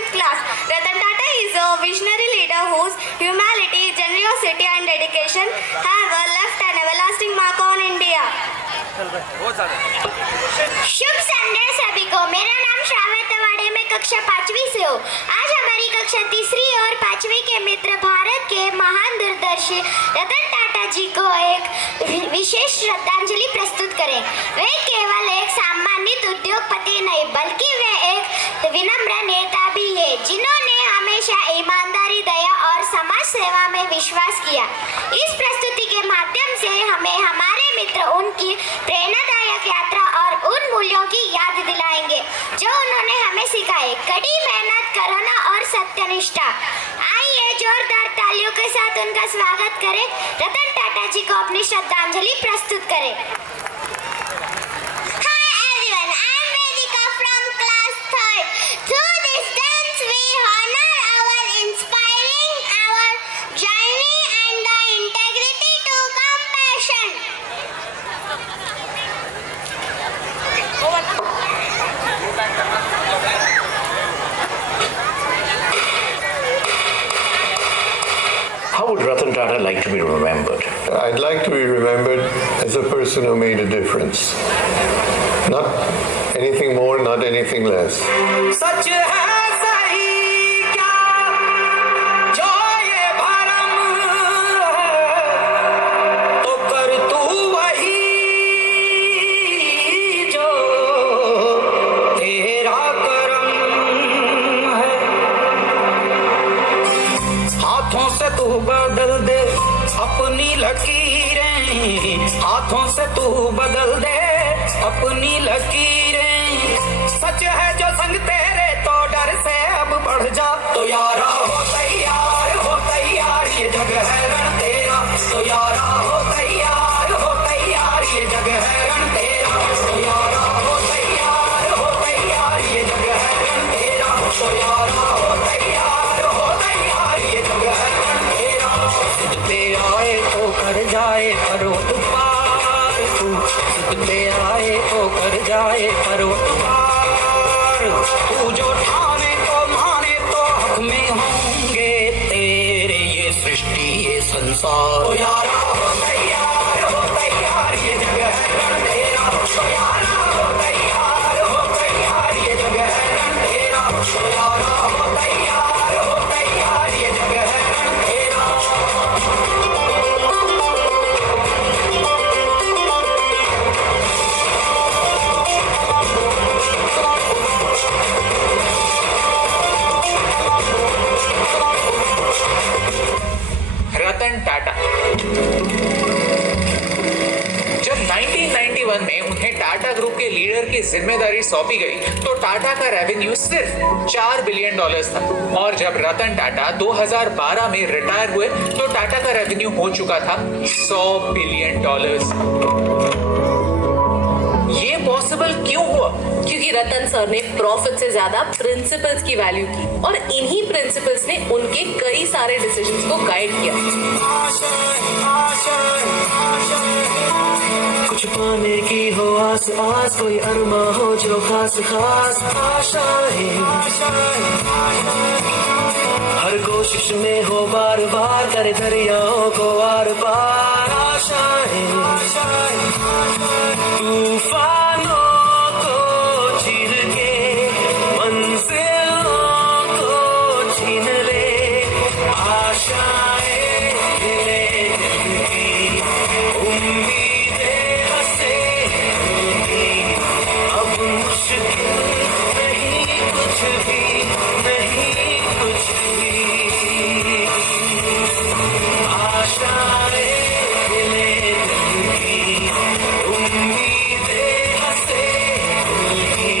fifth class. Ratan Tata is a visionary leader whose humanity, generosity and dedication have left an everlasting mark on India. Shubh Sunday सभी को। मेरा नाम श्रावण तवाड़े में कक्षा 5वीं से हूँ। आज हमारी कक्षा 3री और 5वीं के मित्र भारत के महान दूरदर्शी रतन टाटा जी को एक विशेष श्रद्धांजलि प्रस्तुत करें। वे केवल एक सम्मानित उद्योगपति नहीं बल्कि वे एक विनम्र नेता भी है जिन्होंने हमेशा ईमानदारी, दया और समाज सेवा में विश्वास किया। इस प्रस्तुति के माध्यम से हमें हमारे मित्र उनकी प्रेरणादायक यात्रा और उन मूल्यों की याद दिलाएंगे जो उन्होंने हमें सिखाए। कड़ी मेहनत, करुणा और सत्यनिष्ठा। आइए जोरदार तालियों के साथ उनका स्वागत करें। रतन टाटा जी को अपनी श्रद्धांजलि प्रस्तुत करें। Hi everyone, I am Vedika from class 3rd. Through this dance we honor our inspiring our journey and the integrity to compassion. How would Ratan Tata like to be remembered? I'd like to be remembered as a person who made a difference. Not anything more, not anything less. सच है सही क्या जो ये भरम है तो कर तू वही जो तेरा करम है। हाथों से तू बदल दे अपनी लकीरें, हाथों से तू बदल दे अपनी लकीरें। सच है जो संग तेरे तो डर से अब बढ़ जा। तो यारा हो तैयार ये जग है रण तेरा। तो यारा हो तैयार ये जग है रण तेरा। तो यारा हो तैयार ये जग है रण तेरा। तो यारा हो तैयार ये जग है रण तेरा। तुझ पे आए तो कर जाए करो तू पार, तू तुझ पे आए तो कर जाए करो तू पार। तू जो ठाने तो माने तो हक में होंगे तेरे ये सृष्टि ये संसार। तो यारा हो तैयार ये जग है रण तेरा। तो यारा हो तैयार ये जग है रण तेरा। तो यारा हो तैयार ये जग है रण तेरा। रतन टाटा। जब 1991 में उन्हें टाटा ग्रुप के लीडर की जिम्मेदारी सौंपी गई तो टाटा का रेवेन्यू सिर्फ $4 बिलियन था और जब रतन टाटा 2012 में रिटायर हुए तो टाटा का रेवेन्यू हो चुका था $100 बिलियन। ये पॉसिबल क्यों हुआ? क्योंकि रतन सर ने प्रॉफिट से ज्यादा प्रिंसिपल्स की वैल्यू की और इन्हीं प्रिंसिपल्स ने उनके कई सारे डिसीजंस को गाइड किया। कुछ पाने की हो आस आस, कोई अरमा हो जो खास खास आशाएं। हर कोशिश में हो बार बार करे दरियाओं को आर पार आशाएं। तूफानों को चीर के मंजिलों को छीन ले आशाएं ले उम्मीदें हंसेंगी। अब मुश्किल नहीं कुछ भी, नहीं कुछ भी। आशाएं लेंगी उम्मीदें हंसेंगी।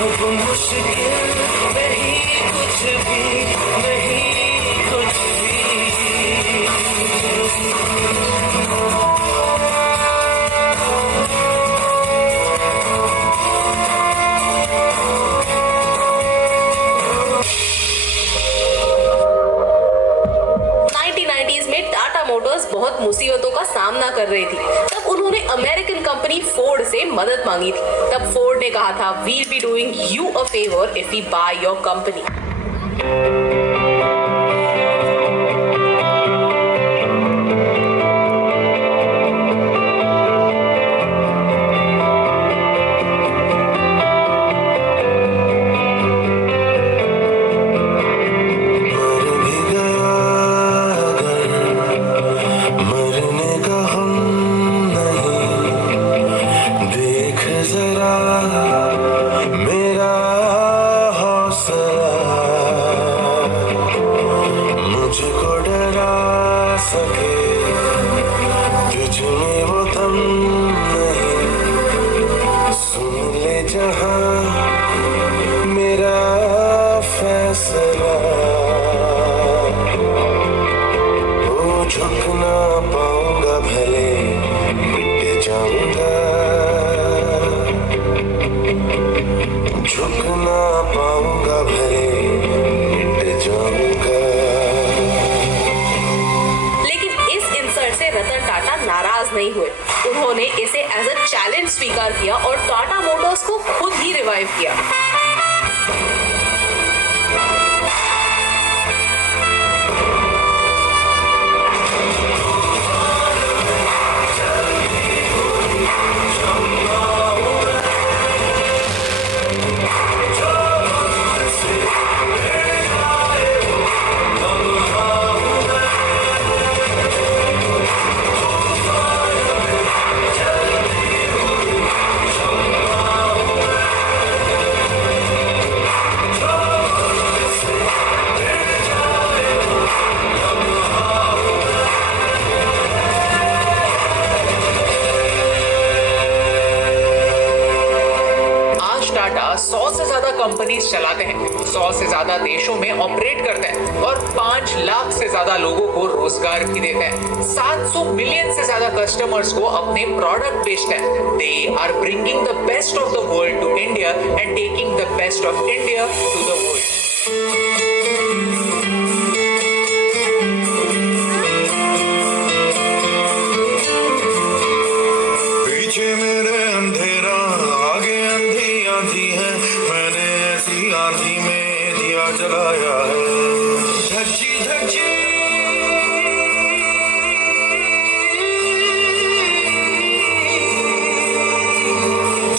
अब मुश्किल नहीं कुछ भी, नहीं कुछ भी। मोटर्स बहुत मुसीबतों का सामना कर रही थी। तब उन्होंने अमेरिकन कंपनी फोर्ड से मदद मांगी थी। तब फोर्ड ने कहा था, we'll be doing you a favour if we buy your company. नहीं हुए। उन्होंने इसे एज अ चैलेंज स्वीकार किया और टाटा मोटर्स को खुद ही रिवाइव किया। टाटा 100 से ज्यादा कंपनीज चलाते हैं, 100 से ज्यादा देशों में ऑपरेट करते हैं और 5 लाख से ज्यादा लोगों को रोजगार भी देते हैं। 700 मिलियन से ज्यादा कस्टमर्स को अपने प्रोडक्ट बेचते हैं। They are bringing the best of the world to India and taking the best of India to the world. जलाया है धज्जी धज्जी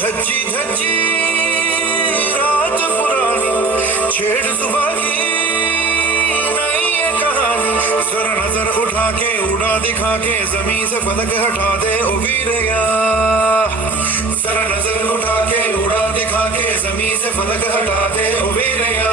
धज्जी धज्जी रात पुरानी छेड़ सुबह की नई ये कहानी। जरा नजर उठा के उड़ा दिखा के जमीन से फलक हटा दे ओ वीरया। जरा नजर उठा के उड़ा दिखा के जमीन से फलक हटा दे ओ वीरया।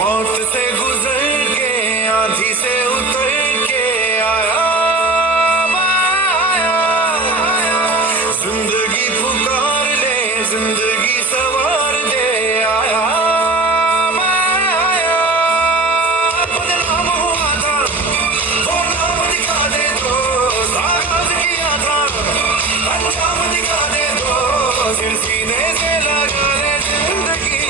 मौत से गुजर के आंधी से उतर के आया जिंदगी पुकार ले जिंदगी सवार दे आया बदनाम हुआ था वो नाम दिखा दे दो। आगाज किया था अंजाम दिखा दे दो। सिर सीने से लगा ले जिंदगी।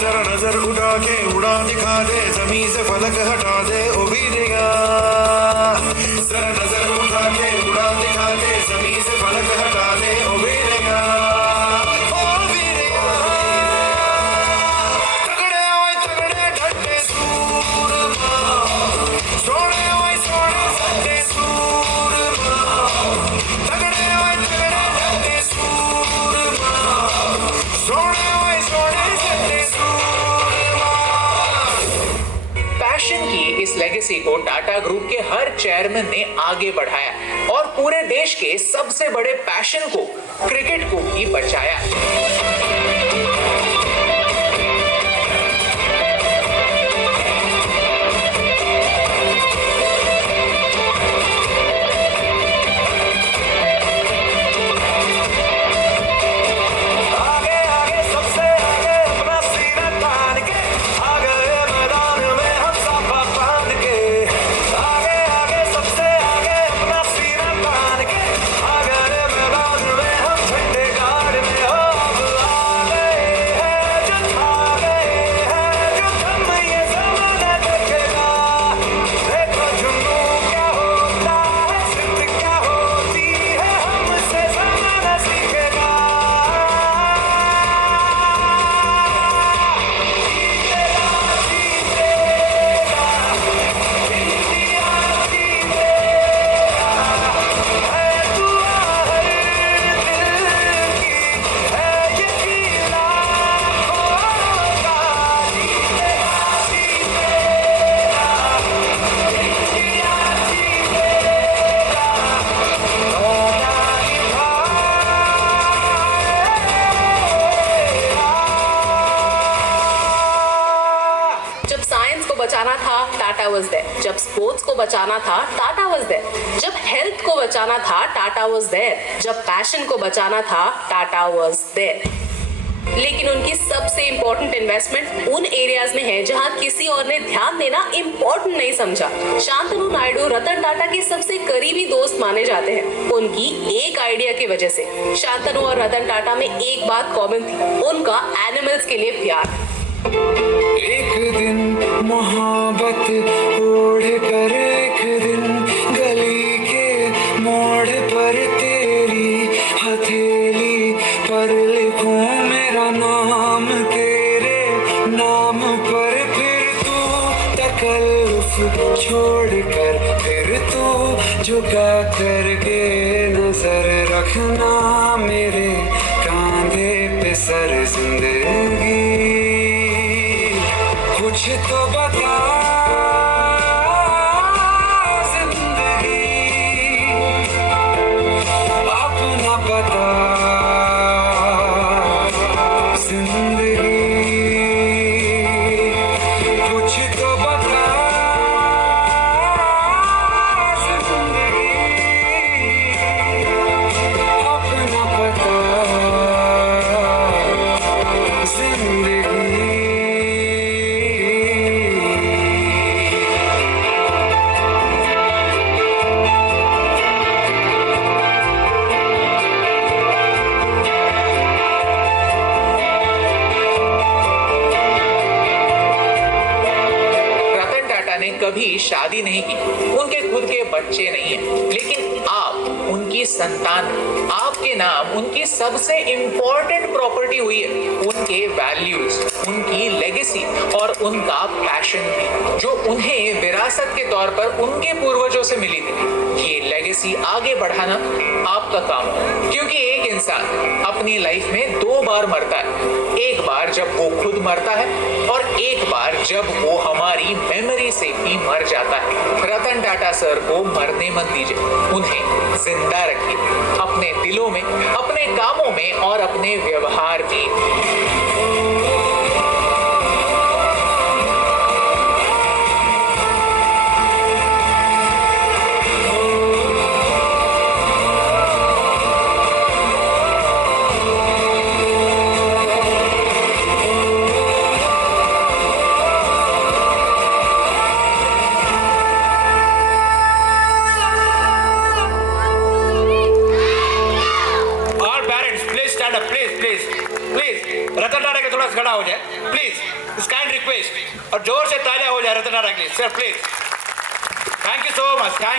जरा नजर उठा के उड़ा दिखा दे जमीन से फलक हटा दे ओ वीरया। जरा नजर उठा के उड़ा दिखा दे जमीन से फलक हटा दे ओ वीरया। ओ वीरया तगड़े ओए तगड़े ढड्डे सूरमा सोने ओए सोने सड्डे सूरमा। तगड़े ओए तगड़े ढड्डे सूरमा सोने ओए सोने सड्डे सूरमा। पैशन की इस लेगेसी को टाटा ग्रुप के हर चेयरमैन ने आगे बढ़ाया और पूरे देश के सबसे बड़े पैशन को, क्रिकेट को भी बचाया। आगे आगे सबसे आगे अपना सीना तान के आ गए मैदान में हम साफा बांध के। आगे आगे सबसे आगे अपना सीना तान के आ गए मैदान में हम झंडे गाड़ में। हो अब आ गए हैं जो छा गए हैं जो हम ये जमाना देखेगा। देखो जुनू क्या होता है, सिद्ध क्या होती है, हमसे जमाना सीखेगा। जब साइंस को बचाना था टाटा वाज देयर, जब स्पोर्ट्स को बचाना था टाटा वाज देयर, जब हेल्थ को बचाना था टाटा वाज देयर, जब पैशन को बचाना था टाटा वाज देयर। लेकिन उनकी सबसे इंपॉर्टेंट इन्वेस्टमेंट उन एरियाज में है जहां किसी और ने ध्यान देना इंपॉर्टेंट नहीं समझा। शांतनु नायडू रतन टाटा के सबसे करीबी दोस्त माने जाते हैं। उनकी एक आइडिया की वजह से शांतनु और रतन टाटा में एक बात कॉमन थी, उनका एनिमल्स के लिए प्यार। एक दिन मोहब्बत ओढ़ कर एक दिन गली के मोड़ पर तेरी हथेली पर लिखूं मेरा नाम तेरे नाम पर। फिर तू तकल्लुफ छोड़ कर फिर तू झुका करके नजर रखना मेरे कांधे पे सर जिंदगी। कुछ तो बता जिंदगी अपना बता जिंदगी। कुछ तो बता जिंदगी अपना बता जिंदगी। रतन टाटा ने कभी शादी नहीं की, उनके खुद के बच्चे नहीं हैं, लेकिन आप उनकी संतान हैं। आपके नाम उनकी सबसे इंपॉर्टेंट प्रॉपर्टी हुई है, उनके वैल्यूज, उनकी लेगेसी और उनका पैशन भी, जो उन्हें विरासत के तौर पर उनके पूर्वजों से मिली थी। ये लेगेसी आगे बढ़ाना आपका काम है, क्योंकि एक इंसान अपनी लाइफ में 2 बार मरता है, एक बार जब वो खुद मरता है और एक बार जब वो हमारी मेमोरी से भी मर जाता है। रतन टाटा सर को मरने मत दीजिए, उन्हें जिंदा रखिए, अपने दिलों में, अपने कामों में और अपने व्यवहार में। रतन टाटा के थोड़ा सा खड़ा हो जाए प्लीज, इस काइंड रिक्वेस्ट, और जोर से तालियां हो जाए रतन टाटा के लिए sir please. Thank you so much. Thank